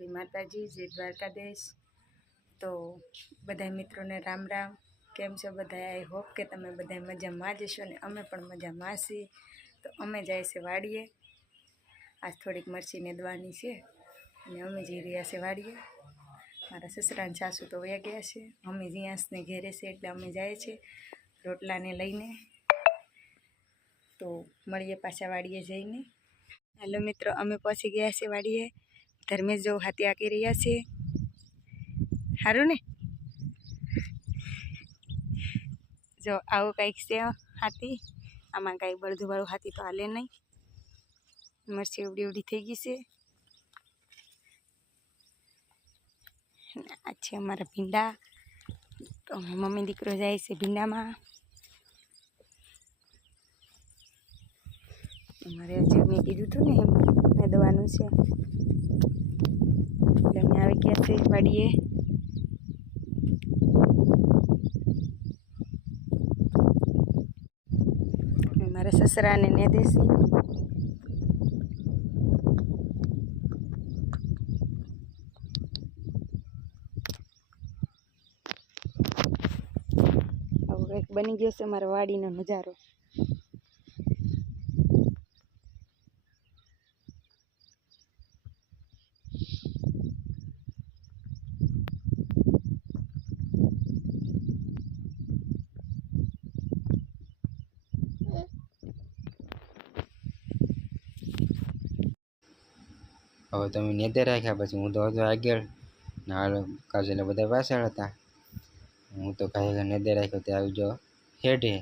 જય માતાજી, જય દ્વારકાધીશ। તો બધા મિત્રોને રામ રામ। કેમ છો બધા? આઈ હોપ કે તમે બધા મજામાં જ હશો ને અમે પણ મજામાં છીએ। તો અમે જાય છે વાડીએ। આજ થોડીક મરચી નેદવાની છે અને અમે જઈ રહ્યા છે વાડીએ। મારા સસરાને સાસુ તો વયા ગયા છે, અમે જીયાસને ઘેરે છે એટલે અમે જાય છે રોટલાને લઈને। તો મળીએ પાછા વાડીએ જઈને। હાલો મિત્રો, અમે પહોંચી ગયા છે વાડીએ। ધર્મેશ જો હાથી આંકી રહ્યા છે, સારું ને? જો આવું કંઈક છે હાથી। આમાં કાંઈ બળદુવાળું હાથી તો હાલે નહીં। મરચી ઉડી ઉડી થઈ ગઈ છે। આ છે અમારા ભીંડા। તો મમ્મી દીકરો જાય છે ભીંડામાં। અમારે હજુ મેં કીધું હતું ને એમ મેદવાનું છે એટલે અમે આવી ગયા છે વાડીએ। મારા સસરાને ને દેશી આવું કંઈક બની ગયો છે મારા વાડીનો નજારો। હવે તમે નેતે રાખ્યા પછી હું તો હતો આગળ ને હાલ કાજલે બધા પાછળ હતા। હું તો કાંઈ નેતે રાખ્યો તે આવી જાઓ હેઠે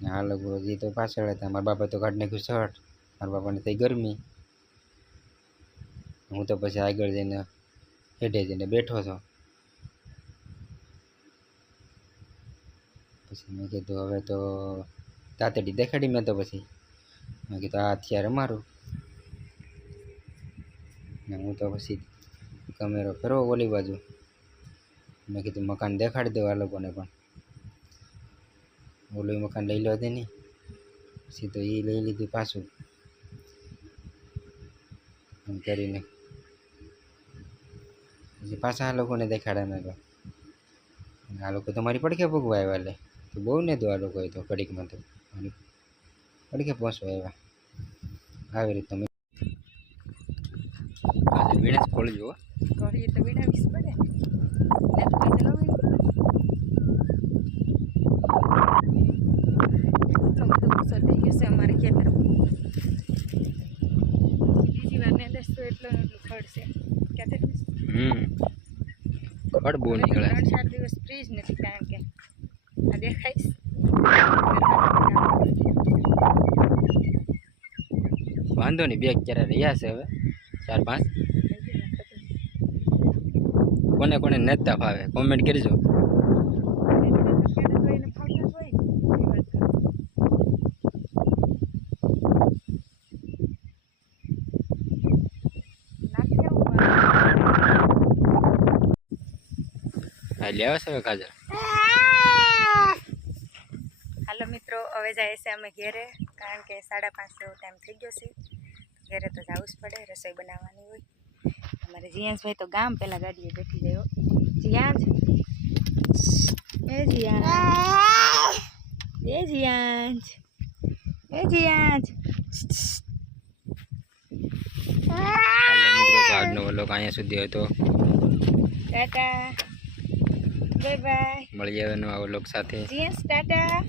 ને આ લોકો હજી તો પાછળ હતા। મારા બાપા તો કાઢી નાખ્યું શર્ટ, મારા બાપાને થઈ ગરમી। હું તો પછી આગળ જઈને હેઠે જઈને બેઠો હતો। પછી મેં કીધું હવે તો તાતડી દેખાડી। મેં તો પછી મેં કીધું આ હથિયાર અમારું ને હું તો પછી કેમેરો ફેરવો ઓલી બાજુ। મેં કીધું મકાન દેખાડી દઉં આ લોકોને પણ। ઓલું મકાન લઈ લો દે નહીં, પછી તો એ લઈ લીધું પાછું એમ કરીને પછી પાછા આ લોકોને દેખાડ્યા। મેં તો આ લોકો તમારી પડખે ભોગવા આવ્યા લે તો બહુ ને તો આ લોકોએ તો ઘડીકમાં તો પડખે પહોંચવા આવ્યા આવી રીતે। તમે વીણા ખોલજો ઘડીએ તો વીણાવીશ પડે ને તો એટલો બધો ગુસ્સો થઈ ગયો છે અમારે ખેતરમાં। બીજી વાર ને દસ તો એટલું ખડ છે ક્યાં ખડ બહુ નીકળે। 3-4 દિવસ ફ્રીજ નથી કારણ કે આ દેખાઈશ વાંધો નહીં, બે ક્યારે રહ્યા છે હવે 4-5। કોને કોને નેતા ફાવે કોમેન્ટ કરજો। લેવા છે કાજલ। હાલો મિત્રો, હવે જાય છે અમે ઘેરે કારણ કે 5:30 જેવો ટાઈમ થઈ ગયો છે। ઘેરે તો જવું જ પડે, રસોઈ બનાવવાની હોય। અમારે જીયાંશભાઈ તો ગામ પહેલાં ગાડીએ બેઠી જાય। જીયાંશ, એ જીયાંશ, એ જીયાંશ, એ જીયાંશ। આજનો વ્લોગ અહીંયા સુધી હતો। Tata, bye bye. મળીએ નવા વ્લોગ સાથે। જીયાંશ ટાટા।